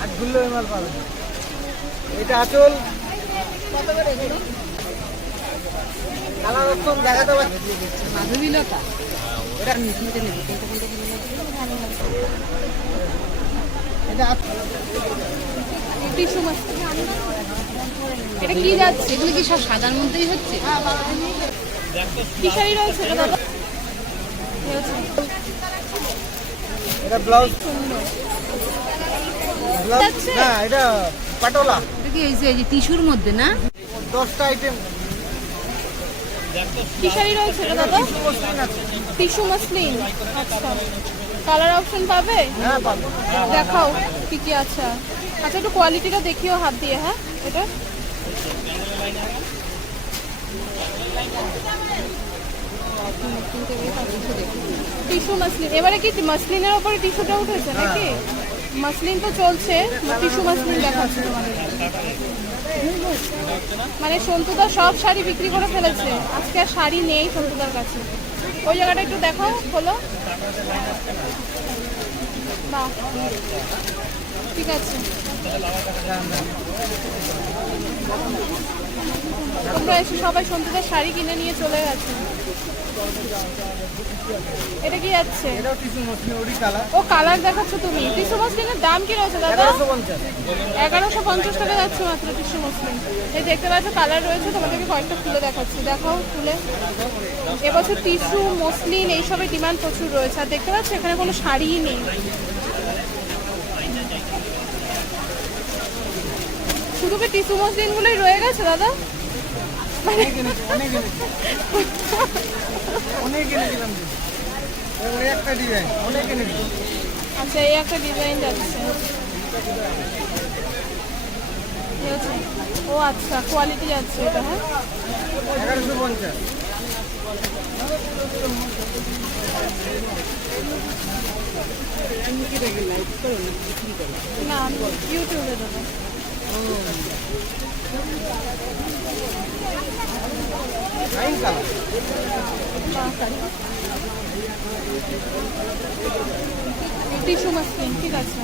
আর ঘুরলেও এই মাল পাবেন এটা আচল। কত করে কালার অপশন দেখাতে পারছি মাধবীলতা। এটা নিতে নেবে লাগছে এটা এটা কি যাচ্ছে? এগুলো কি সব সাদার মধ্যেই হচ্ছে? কি শাড়ি রয়েছে এটা ব্লাউজ। সুন্দর না এটা পাটোলা। এটা কি এই যে এই যে টিস্যুর মধ্যে না? দশটা আইটেম কি শাড়ি রয়েছে এটা দাদা? টিস্যু মাসলিন আচ্ছা। কালার অপশন পাবে? হ্যাঁ দেখাও কি কি আছে। আচ্ছা একটু কোয়ালিটিটা দেখিও হাত দিয়ে হ্যাঁ? এটা? Tissue muslin. এবারে কি মাসলিনের ওপরে টিস্যুটা উঠেছে নাকি? মাসলিন তো চলছে টিস্যু মাসলিন দেখাচ্ছে। মানে সন্তুদা সব শাড়ি বিক্রি করে ফেলেছে। আজকে আর শাড়ি নেই সন্তুদার কাছে। ওই জায়গাটা একটু দেখাও বাহ ঠিক আছে। তোমরা এসে সবাই সন্তুদার শাড়ি কিনে নিয়ে চলে গেছে। এটা কি যাচ্ছে? এটাও টিসু মসলিন কালার ও কালার দেখাচ্ছ তুমি। টিস্যু মসলিনের দাম কি রয়েছে দাদা? এগারোশো পঞ্চাশ। এগারোশো পঞ্চাশ টাকা যাচ্ছে মাত্র টিস্যু মসলিন এই দেখতে পাচ্ছ কালার রয়েছে তোমাদেরকে কয়েকটা খুলে দেখাচ্ছি। দেখাও খুলে। এবছর টিস্যু মসলিন এইসবের ডিমান্ড প্রচুর রয়েছে। আর দেখতে পাচ্ছ এখানে কোনো শাড়িই নেই। শুধু কি টিস্যু মসলিনগুলোই রয়ে গেছে দাদা? আচ্ছা এই একটা ডিজাইন যাচ্ছে। ও আচ্ছা কোয়ালিটি যাচ্ছে এটা হ্যাঁ এগারোশো না ইউটিউবে দেবো কালার টিস্যু ঠিক আছে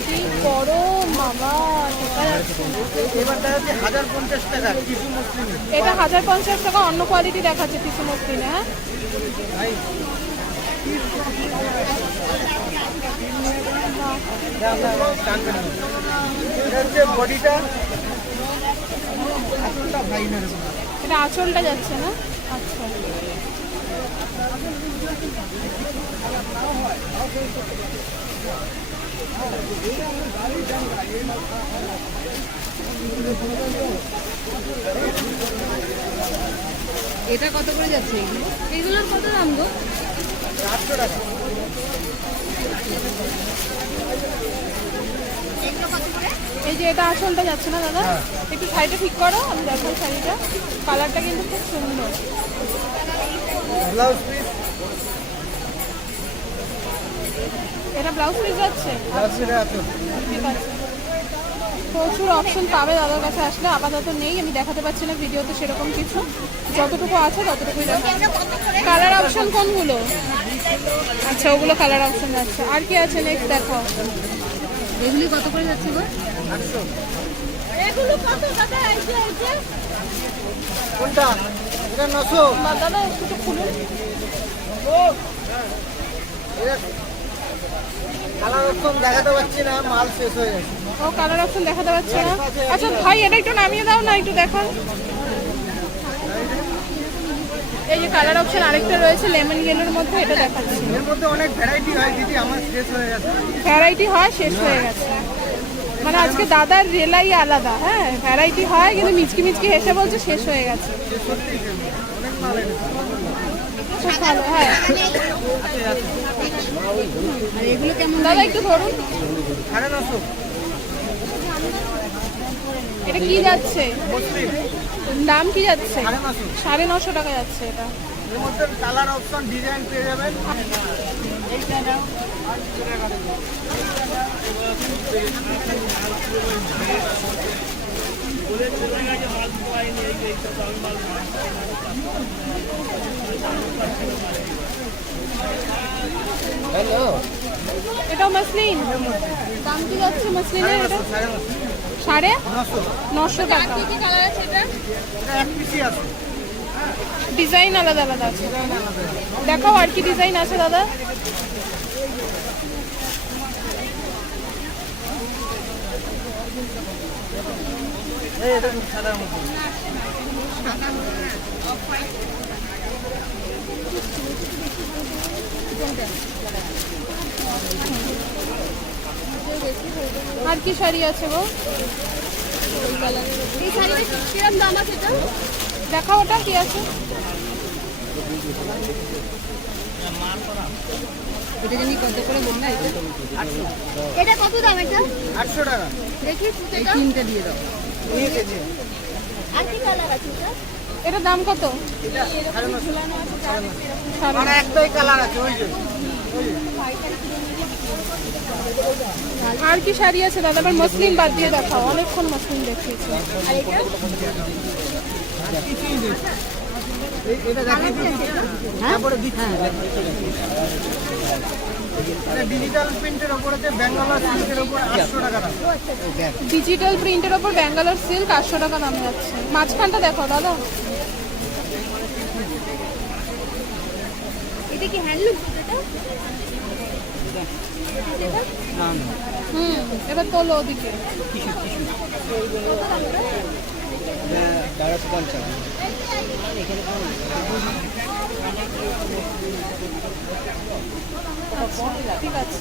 কি। এবার দেখাচ্ছি হাজার পঞ্চাশ টাকা টিসু মসলিন এটা হাজার পঞ্চাশ টাকা অন্য কোয়ালিটি দেখাচ্ছে টিস্যু মাসলিনে হ্যাঁ বডিটা। এটা আঁচলটা যাচ্ছে না? আচ্ছা। এটা কত করে যাচ্ছে এগুলো? এগুলোর কত দাম গো? আটশো টাকা এই যে এটা আসলটা যাচ্ছে না দাদা? একটু শাড়িটা ঠিক করো আমি দেখাই শাড়িটা। কালারটা কিন্তু খুব সুন্দর। এটা ব্লাউজ পিস যাচ্ছে? প্রচুর অপশন পাবে দাদার কাছে আসলে আপাতত নেই আমি দেখাতে পারছি না ভিডিওতে সেরকম কিছু। যতটুকু আছে ততটুকুই দেখাচ্ছি কালার অপশন কোনগুলো? আচ্ছা ওগুলো কালার অপশন যাচ্ছে আর কি আছে নেক্সট দেখো? এগুলি কত করে যাচ্ছে গো? এগুলো কত? দাদা এই যে এই যে। কোনটা? এটা নশো। বা দাদা একটু খুলুন। কালার অপশন দেখাতে পারছি না মাল শেষ হয়ে গেছে। ও কালার অপশন দেখাতে পারছে না? আচ্ছা ভাই এটা একটু নামিয়ে দাও না একটু দেখান এই যে কালার অপশন আরেকটা রয়েছে লেমন ইয়েলোর মধ্যে এটা দেখাচ্ছি। এর মধ্যে অনেক ভ্যারাইটি হয় দিদি আমার শেষ হয়ে গেছে। ভ্যারাইটি হয় শেষ হয়ে গেছে। মানে আজকে দাদার রেলাই আলাদা হ্যাঁ ভ্যারাইটি হয় কিন্তু মিচকি মিচকি হেসে বলছে শেষ হয়ে গেছে। ভালো হ্যাঁ। এগুলো কেমন দাদা একটু ধরুন। সাড়ে নশো। এটা কি যাচ্ছে? দাম কি যাচ্ছে? সাড়ে নশো টাকা যাচ্ছে এটা। এর কালার অপশন ডিজাইন পেয়ে যাবেন। হ্যালো এটাও মাসলিন? দাম কি যাচ্ছে মাসলিনের? এটা? সাড়ে নশো টাকা। এক পিসি আছে। ডিজাইন আলাদা আলাদা আছে। দেখাও আর কি ডিজাইন আছে দাদা। এই এটা খুব সাদার মধ্যে আর কি শাড়ি আছে গো? দেখাও ওটা কি আছে? এটা জানি কত করে বল না এটা কত দাম এটা? আটশো টাকা। দেখি তিনটা দিয়ে দাও। আর কি কালার আছে এটা? এটার দাম কত? এটা মানে আর কি শাড়ি আছে দাদা? আবার মসলিন বাদ দিয়ে দেখাও। অনেকক্ষণ মসলিন দেখিয়েছি। এটা? ডিজিটাল প্রিন্টের ওপরে ব্যাঙ্গালোর সিল্কের ওপর আটশো টাকা দাম। ডিজিটাল প্রিন্টের ওপর ব্যাঙ্গালোর সিল্ক আটশো টাকা দামে যাচ্ছে। মাঝখানটা দেখো দাদা। এটা কি হ্যান্ডলুম এটা? হুম এবার তোলো ওদিকে। বারোশো পঞ্চাশ। ঠিক আছে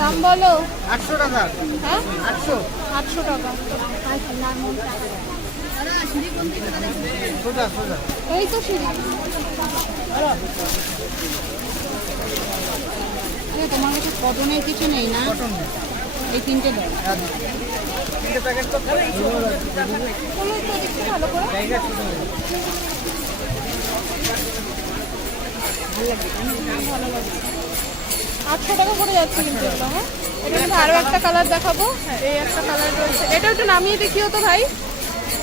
দাম বলো। আটশো টাকা। হ্যাঁ? আটশো আটশো টাকা। সোজা সোজা। এই তো সিঁড়ি। তোমার কাছে কটনের কিছু নেই না? এই তিনটে দাও। ভালো করে আটশো টাকা করে যাচ্ছে কিন্তু হ্যাঁ? এটা কিন্তু আরও একটা কালার দেখাবো। হ্যাঁ এই একটা কালার রয়েছে। এটা একটু নামিয়ে দেখিও তো ভাই।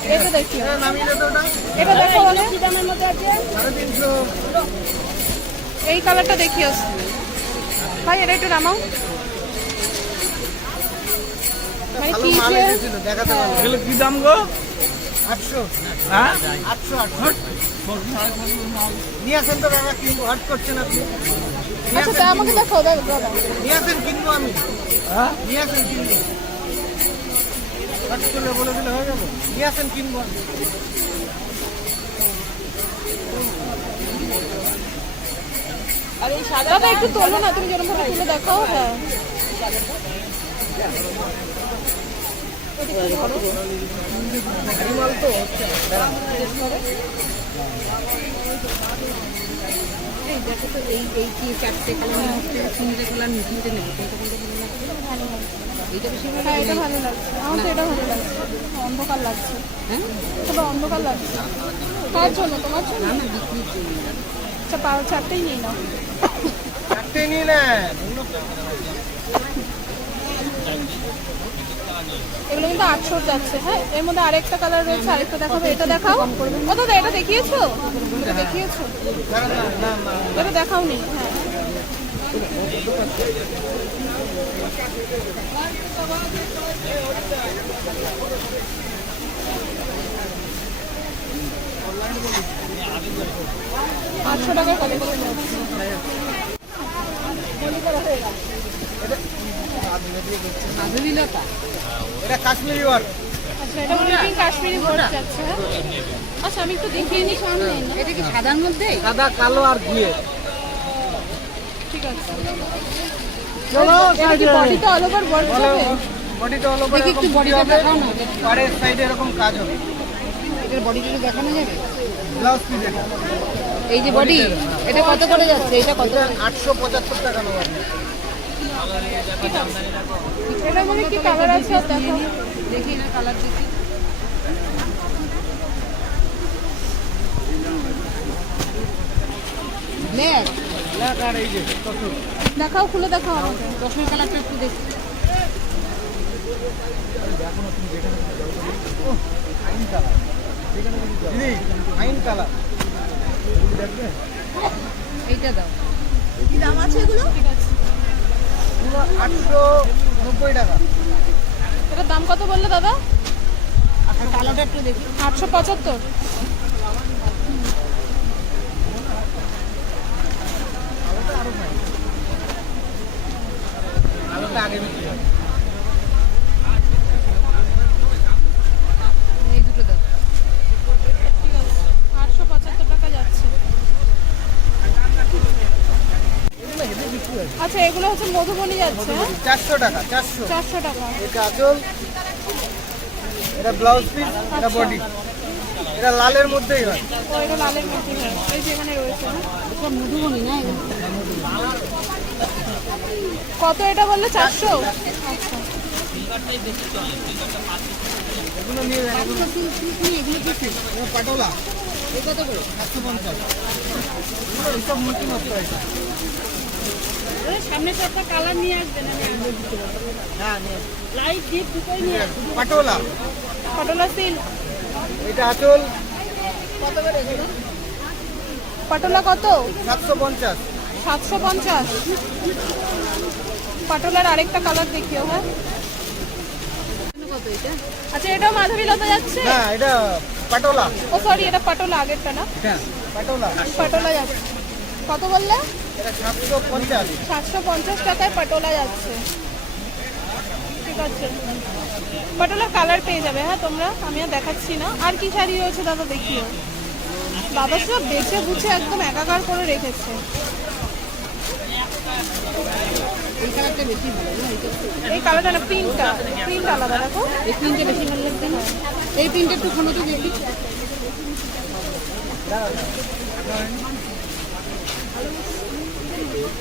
এটা দেখিও। এটা দেখো দামের মধ্যে আছে এই কালারটা দেখিও। ভাই এটা একটু নামাও। মানে কি এগুলো কি দাম গো? আটশো। হ্যাঁ? আটশো আটশো। নিয়ে আসেন তো দাদা কিনবো। হাট করছেন আপনি আচ্ছা তা আমাকে দেখো দাদা নিয়ে আসেন কিনবো আমি। হ্যাঁ? নিয়ে আসেন কিনবো। হাট করলে বলে দিলে হয়ে যাবে। নিয়ে আসেন কিনবো আমি। দাদা একটু তোলো না তুমি যেরকম ভাবে তুলে দেখাও হ্যাঁ। ভারী মাল তো এই দেখো তো এই এই কি চারটে কালার তিনটে কালার তিনটে নেব কোনটা কোনটা ভালো লাগবে এইটা বেশি হ্যাঁ এটা ভালো লাগছে। আমার তো এটা ভালো লাগছে। অন্ধকার লাগছে। হ্যাঁ? এটা অন্ধকার লাগছে। কার জন্য তোমার জন্য। না না বিক্রির জন্য। আচ্ছা পা- চারটেই নিয়ে নাও। চারটে নিয়ে নেন। এগুলো কিন্তু আটশো যাচ্ছে হ্যাঁ? এর মধ্যে আরেকটা কালার রয়েছে আরেকটা দেখাবো। এটা দেখাও। ও দাদা এটা দেখিয়েছো? এটা দেখিয়েছো? এটা দেখাও নি হ্যাঁ। আটশো টাকার কত করে এটা কাশ্মীরি ওয়ার্ক আচ্ছা এটা মনে হয় কাশ্মীরি আচ্ছা আমি একটু দেখিয়ে নিই সামনে এটা কি সাদার মধ্যে? সাদা কালো আর ঘিয়ে। ঠিক আছে। চলো অল ওভার বডিটা দেখি একটু বডিটা দেখাও না। পাড়ের সাইডে এরকম কাজ হবে। এটার বডিটা একটু দেখানো যাবে? ব্লাউজ পিস এটা। এই যে বডি এটা কত করে যাচ্ছে? এটা কত? আটশো পঁচাত্তর টাকা নেব আপনি এটা মনে কি কালার আছে? দেখো। দেখি না কালার দেখি। ব্ল্যাক ব্ল্যাক আর এই যে কত দেখাও খুলে দেখাও আমাকে। কালারটা একটু দেখি। ওহ, আইন কালার। দিদি আইন কালার দেখবে এইটা দাও। ঠিক আছে। পুরো আটশো নব্বই টাকা। এটার দাম কত বললে দাদা? কালোটা একটু দেখি। আটশো পঁচাত্তর। আলোটা আরও নাই আলোটা আগে বিক্রি এই দুটো দাও ঠিক আছে আটশো পঁচাত্তর টাকা যাচ্ছে এগুলো হেভি বিক্রি হয় আচ্ছা এগুলো হচ্ছে মধুবনী যাচ্ছে হ্যাঁ? চারশো টাকা চারশো। চারশো টাকা। এটা আচল এটা ব্লাউজ পিস এটা বডি। এটা লালের মধ্যেই হয়। ও এটা লালের মধ্যে হয়। এই যেখানে রয়েছে হ্যাঁ? এটা মধুবনি না কত এটা বললে চারশো? আচ্ছা এগুলো নিয়ে যান এগুলো। এগুলো কি? পাটোলা। এই কত করে সাতশো পঞ্চাশ। এগুলো এইসব মুখি নষ্ট হয়েছে সামনে তো একটা কালার নিয়ে আসবেন হ্যাঁ লাইট ডিপ দুটোই নিয়ে আসবেন পাটোলা। পটলা সিল এটা আচল। কত করে পটলা কত? সাতশো পঞ্চাশ। সাতশো পঞ্চাশ। পটলার আরেকটা কালার দেখিও হ্যাঁ। কত এটা আচ্ছা এটাও মাধবী লতা যাচ্ছে? না এটা পাটোলা। ও সরি এটা পটলা আগেরটা না? হ্যাঁ পাটোলা। পটলা যাচ্ছে। কত বললে? এটা সাতশো পঞ্চাশ টাকায় পটোলা যাচ্ছে। ঠিক আছে। পটোলার কালার পেয়ে যাবে হ্যাঁ তোমরা? আমি আর দেখাচ্ছি না। আর কি শাড়ি রয়েছে দাদা দেখিও। দাদা সব বেছে বুঝে একদম একাকার করে রেখেছে। এই কালারটা না প্রিন্টটা প্রিন্ট আলাদা, দেখো। বেশি ভালো লাগবে না? এই প্রিন্টটা একটু তো দেখি প্রিন্টটা বেশি ভালো লাগবে না স্ট্যান্ডার্ড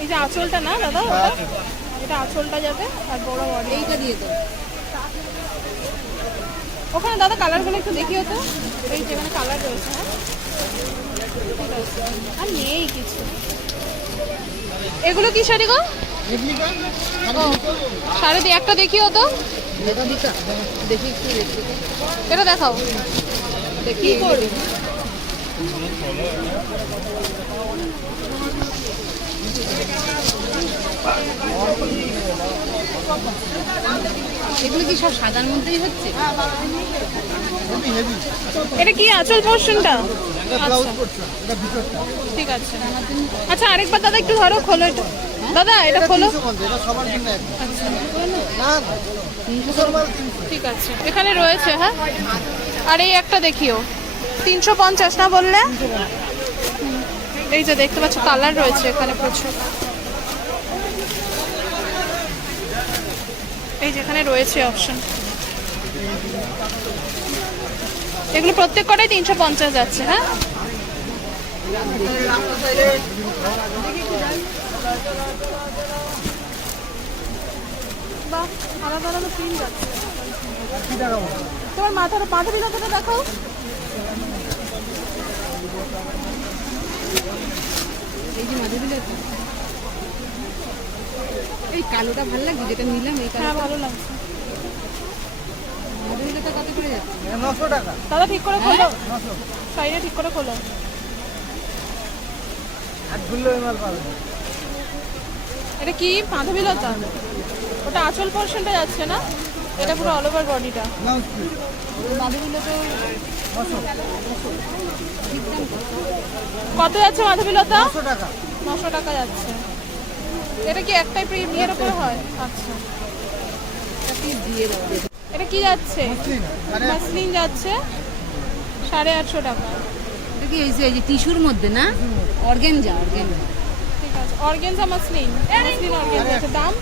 এই যে আঁচলটা না দাদা? ওটা এটা আঁচলটা যাবে আর বড় বডি। এইটা দিয়ে দাও। ওখানে দাদা কালারগুলো একটু দেখিও তো। এই যেখানে কালার রয়েছে হ্যাঁ? আর নেই কিছু। এগুলো কি শাড়ি গো? শাড়ি দিয়ে একটা দেখিও তো। দেখি এটা দেখাও। দেখি। করবে? এগুলো কি সব সাদার মধ্যেই হচ্ছে? এটা কি আঁচল পোর্শনটা ভিতরটা। ঠিক আছে। আচ্ছা আরেকবার দাদা একটু ধরো খোলো এটা। দাদা এটা খোলো। আচ্ছা। ঠিক আছে। এখানে রয়েছে হ্যাঁ? আর এই একটা দেখিও। তিনশো পঞ্চাশ না বললে? এই যে দেখতে পাচ্ছ, কালার রয়েছে এখানে প্রচুর। এই যেখানে রয়েছে অপশন এগুলো প্রত্যেক কটাই তিনশো পঞ্চাশ যাচ্ছে হ্যাঁ? আলাদা আলাদা? তোমার মাথার মাথার বিঘাটা দেখাও? এই যে মাধুরীটা এই কালোটা ভালো লাগছে যেটা নিলাম এই হ্যাঁ কালো ভালো লাগছে। মাধুরীটা কত করে যাচ্ছে। এটা নশো টাকা। দাদা ঠিক করে খোলো। সাইডে ঠিক করে খোলো। আর ঘুরলে মাল পাবে এটা কি? ওটা আঁচল পোর্শনটা যাচ্ছে না? এটা পুরো অল ওভার বডিটা ব্লাউজ মাধবী কত যাচ্ছে মাধবী লতা? নশো টাকা যাচ্ছে। এটা কি একটাই প্রিমিয়ার উপরে হয়? আচ্ছা। এটা কি যাচ্ছে? মসলিন যাচ্ছে সাড়ে আটশো টাকা। এটা কি এই যে এই যে টিস্যুর মধ্যে না? Organza organza. ঠিক আছে। Organza muslin. মাসলিন অর্গেনজা দাম?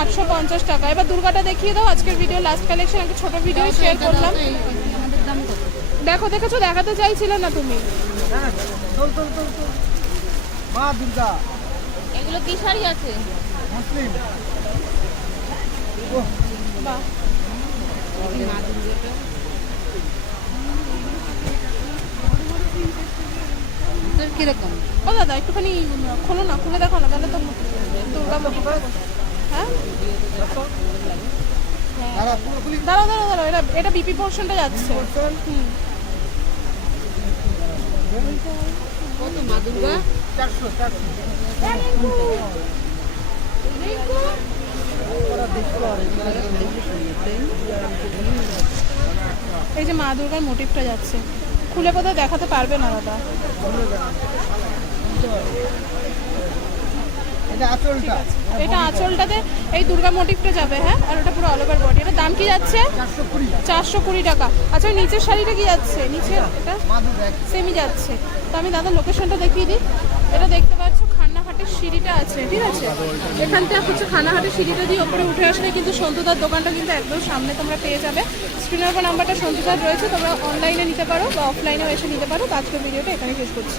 আটশো পঞ্চাশ টাকা। এবার দুর্গাটা দেখিয়ে দাও আজকের ভিডিও লাস্ট কালেকশন একটা ছোট ভিডিও শেয়ার করলাম। দাম কত? দেখো দেখেছ? দেখাতে চাইছিলে না তুমি? না না চল চল চল চল। মা দুর্গা। এগুলো কি শাড়ি আছে? মুসলিম। বাহ। কীরকম? ও দাদা একটুখানি খোলো না খুলে দেখো না তাহলে তো হ্যাঁ? দাঁড়াও দাঁড়াও দাঁড়াও এটা এটা বিপি পোর্শনটা যাচ্ছে। হুম। কত মা দুর্গা চারশো। চারশো এই যে মা দুর্গার মোটিভটা যাচ্ছে। খুলে কোথাও দেখাতে পারবে না দাদা। এটা আঁচলটা। এটা আঁচলটাতে এই দুর্গা মোটিভটা যাবে হ্যাঁ? আর ওটা পুরো অল ওভার বডি এটা দাম কি যাচ্ছে? চারশো কুড়ি। টাকা। আচ্ছা নিচের শাড়িটা কি যাচ্ছে? নিচে এটা? সেমি যাচ্ছে। তো আমি দাদা লোকেশনটা দেখিয়ে দিই। এটা দেখতে পাচ্ছ খান্নাঘাটের সিঁড়িটা আছে ঠিক আছে? এখান থেকে হচ্ছে খান্নাঘাটের সিঁড়িটা দিয়ে ওপরে উঠে আসলে কিন্তু সন্তুদার দোকানটা কিন্তু একদম সামনে তোমরা পেয়ে যাবে। স্ক্রিনের উপর নাম্বারটা সন্তুদার রয়েছে তোমরা অনলাইনে নিতে পারো বা অফলাইনেও এসে নিতে পারো। আজকের ভিডিওটা এখানে শেষ করছি।